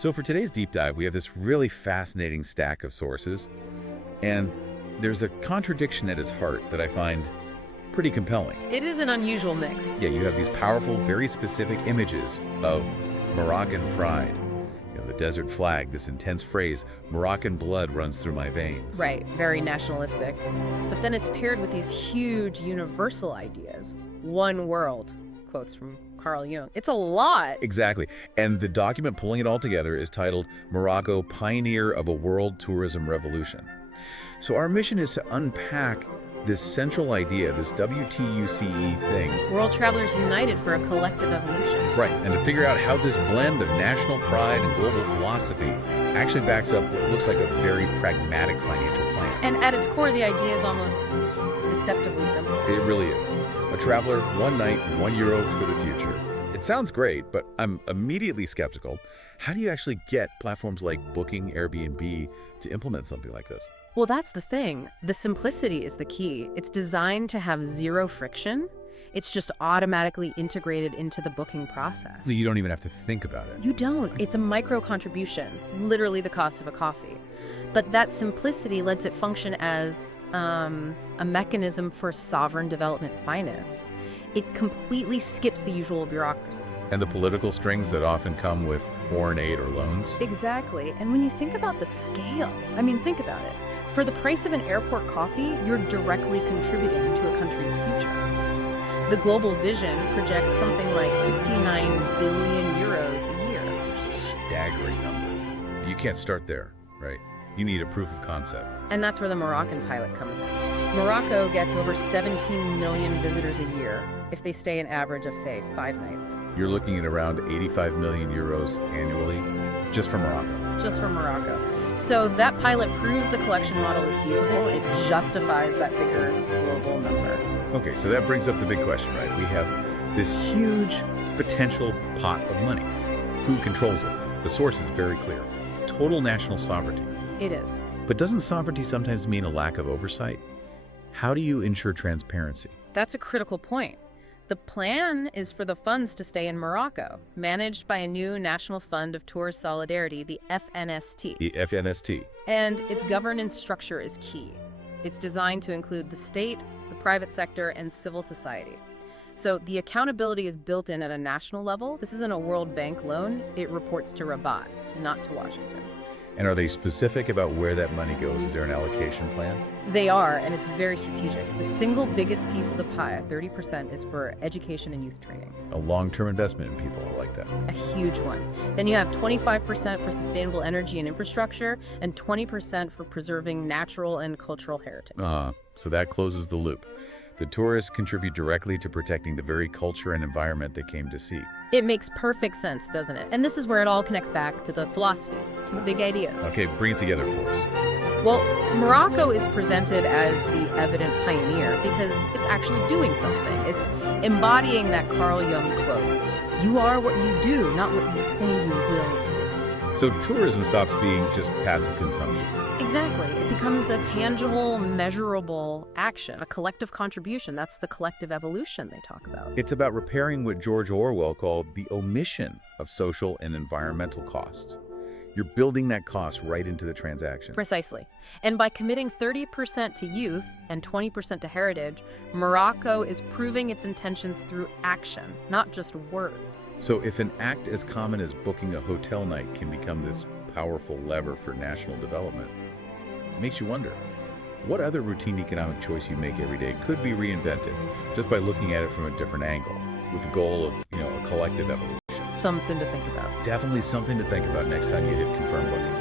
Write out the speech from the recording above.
So for today's deep dive, we have this really fascinating stack of sources, and there's a contradiction at its heart that I find pretty compelling. It is an unusual mix. Yeah, you have these powerful, very specific images of Moroccan pride. You know, the desert flag, this intense phrase, Moroccan blood runs through my veins. Right, very nationalistic. But then it's paired with these huge universal ideas. One world, quotes from Carl Jung. It's a lot. Exactly. And the document pulling it all together is titled Morocco, Pioneer of a World Tourism Revolution. So our mission is to unpack this central idea, this WTUCE thing. World Travelers United for a Collective Evolution. Right, and to figure out how this blend of national pride and global philosophy actually backs up what looks like a very pragmatic financial plan. And at its core, the idea is almost deceptively simple. It really is. A traveler, one night, €1 for the future. It sounds great, but I'm immediately skeptical. How do you actually get platforms like Booking, Airbnb to implement something like this? Well, that's the thing. The simplicity is the key. It's designed to have zero friction. It's just automatically integrated into the booking process. You don't even have to think about it. You don't. It's a micro contribution, literally the cost of a coffee. But that simplicity lets it function as a mechanism for sovereign development finance. It completely skips the usual bureaucracy. And the political strings that often come with foreign aid or loans? Exactly. And when you think about the scale, I mean, think about it. For the price of an airport coffee, you're directly contributing to a country's future. The global vision projects something like 69 billion euros a year. It's a staggering number. You can't start there, right? You need a proof of concept. And that's where the Moroccan pilot comes in. Morocco gets over 17 million visitors a year if they stay an average of, say, 5 nights. You're looking at around 85 million euros annually just for Morocco. Just for Morocco. So that pilot proves the collection model is feasible. It justifies that bigger global number. Okay, so that brings up the big question, right? We have this huge potential pot of money. Who controls it? The source is very clear. Total national sovereignty. It is. But doesn't sovereignty sometimes mean a lack of oversight? How do you ensure transparency? That's a critical point. The plan is for the funds to stay in Morocco, managed by a new National Fund of Tourist Solidarity, the FNST. The FNST. And its governance structure is key. It's designed to include the state, the private sector, and civil society. So the accountability is built in at a national level. This isn't a World Bank loan. It reports to Rabat, not to Washington. And are they specific about where that money goes? Is there an allocation plan? They are, and it's very strategic. The single biggest piece of the pie, 30%, is for education and youth training. A long-term investment in people. I like that. A huge one. Then you have 25% for sustainable energy and infrastructure, and 20% for preserving natural and cultural heritage. So that closes the loop. The tourists contribute directly to protecting the very culture and environment they came to see. It makes perfect sense, doesn't it? And this is where it all connects back to the philosophy, to the big ideas. Okay, bring it together for us. Well, Morocco is presented as the evident pioneer because it's actually doing something. It's embodying that Carl Jung quote, "You are what you do, not what you say you will do." So tourism stops being just passive consumption. Exactly. It becomes a tangible, measurable action, a collective contribution. That's the collective evolution they talk about. It's about repairing what George Orwell called the omission of social and environmental costs. You're building that cost right into the transaction. Precisely. And by committing 30% to youth and 20% to heritage, Morocco is proving its intentions through action, not just words. So if an act as common as booking a hotel night can become this powerful lever for national development, it makes you wonder, what other routine economic choice you make every day could be reinvented just by looking at it from a different angle with the goal of, a collective evolution? Something to think about. Definitely something to think about next time you hit confirm booking.